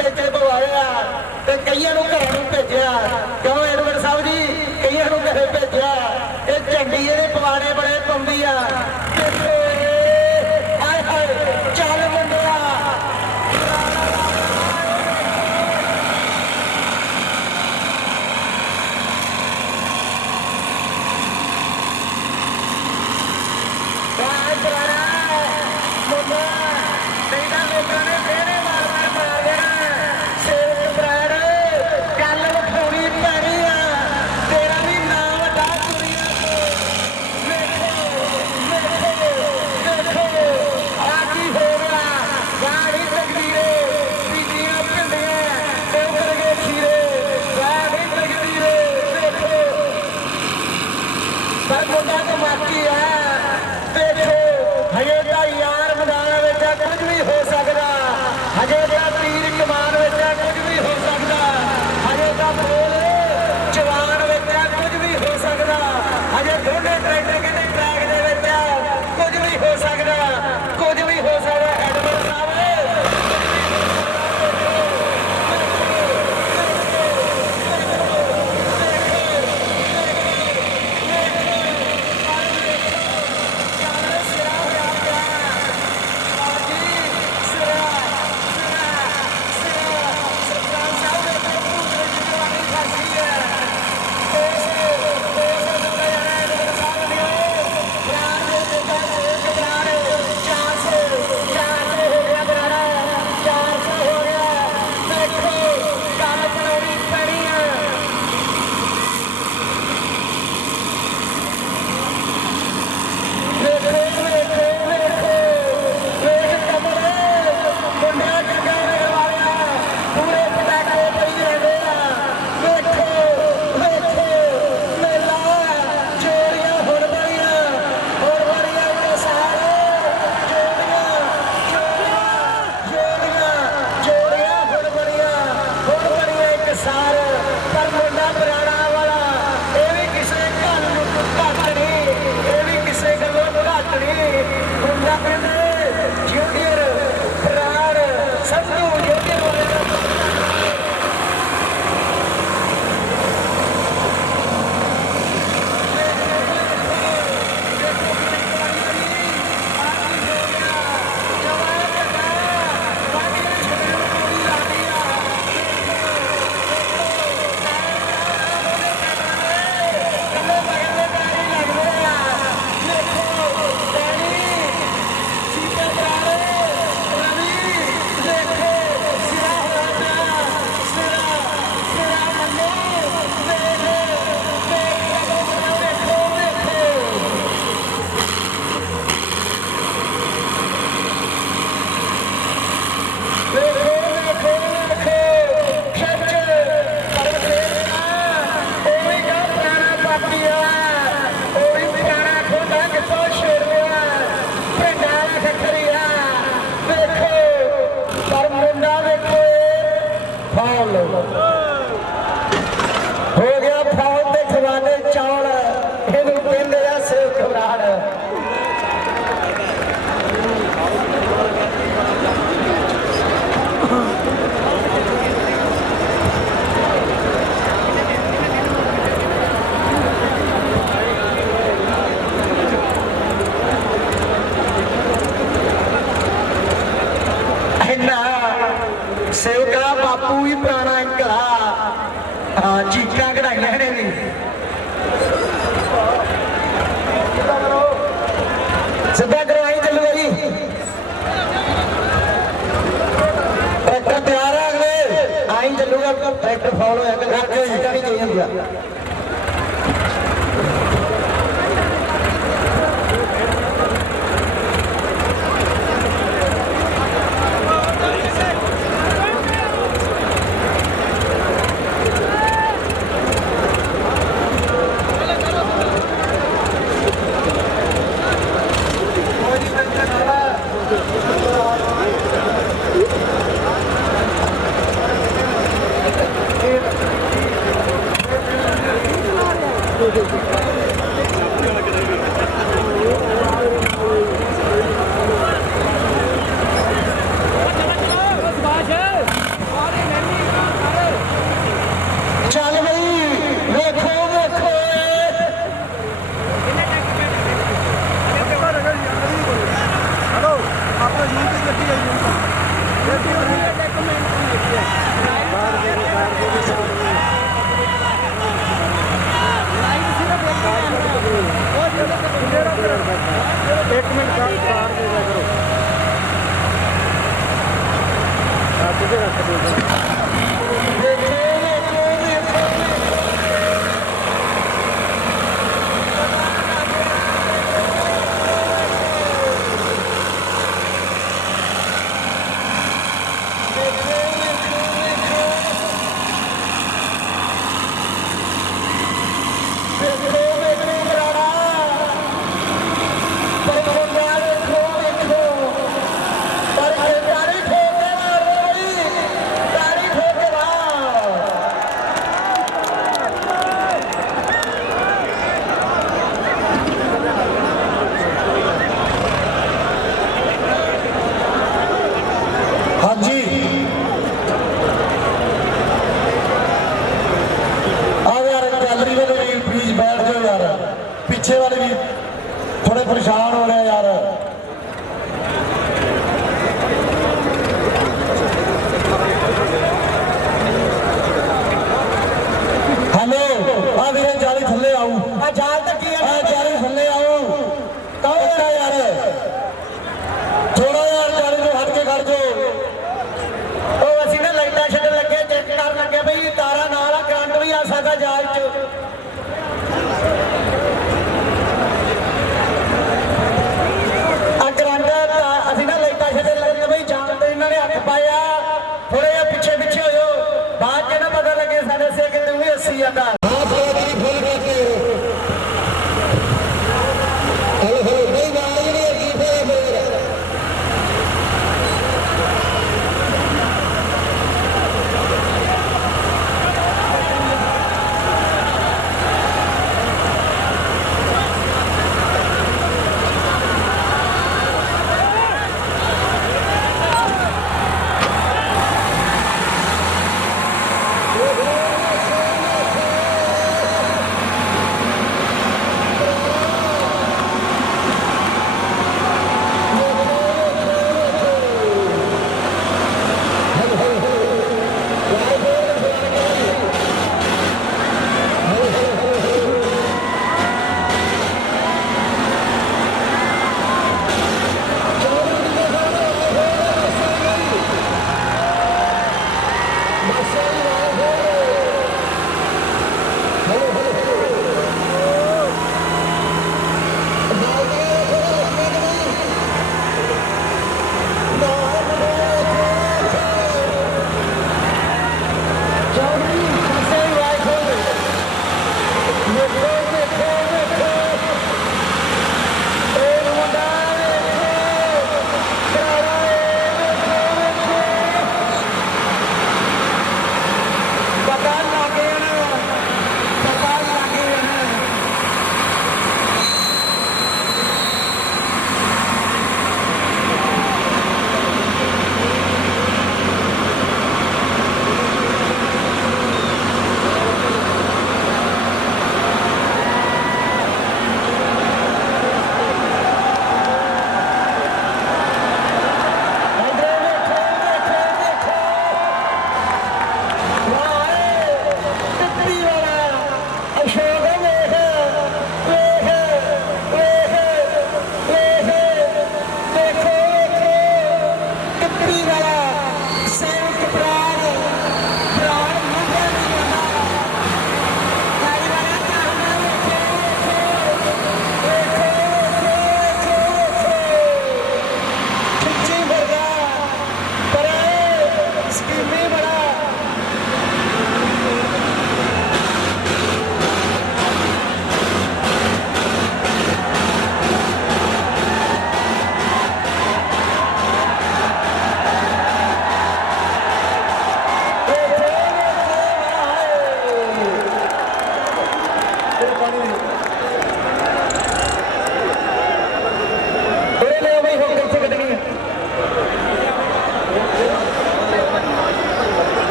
पेचे पवाया ते कईयां नूं घरां नूं भेजिया। क्यों एडवर्ड साहब जी कईयां नूं घरे भेजिया। ये झंडी ये पवाड़े बड़े पाउंदी आ। हाय हाय चल मुंडिया ਵੇਖੋ ਪਿੱਛੇ ਵਾਲੇ ਵੀ ਥੋੜੇ ਪਰੇਸ਼ਾਨ ਹੋ ਰਹੇ ਯਾਰ। ਹੈਲੋ ਆ ਵੀਰੇ ਜਾਲੀ ਥੱਲੇ ਆਉ। ਆ ਜਾਲ ਤੇ ਕੀ ਆ ਜਾਲੀ ਥੱਲੇ ਆਉ। ਕੌਣ ਹੈ ਯਾਰ? ਥੋੜਾ ਯਾਰ ਜਾਲੀ ਤੋਂ ਹਟ ਕੇ ਖੜ ਜਾਓ। ਉਹ ਅਸੀਂ ਨਾ ਲਾਈਟਾਂ ਛੱਡਣ ਲੱਗੇ, ਚੈੱਕ ਕਰਨ ਲੱਗੇ ਬਈ ਤਾਰਾਂ ਨਾਲ ਆ, ਕਰੰਟ ਵੀ ਆ ਸਕਦਾ ਜਾਲ 'ਚ। ਅਸੀਂ ਨਾ ਲਾਈਟਾਂ ਛੱਡਣ ਲੱਗੇ ਬਈ, ਜਾਣ ਤੇ ਇਹਨਾਂ ਨੇ ਹੱਥ ਪਾਇਆ। ਥੋੜੇ ਜਿਹਾ ਪਿੱਛੇ ਪਿੱਛੇ ਹੋਇਓ, ਬਾਅਦ 'ਚ ਨਾ ਪਤਾ ਲੱਗੇ ਸਾਡੇ ਸੇ ਕਿਤੇ ਵੀ 80 ਜਾਂਦਾ।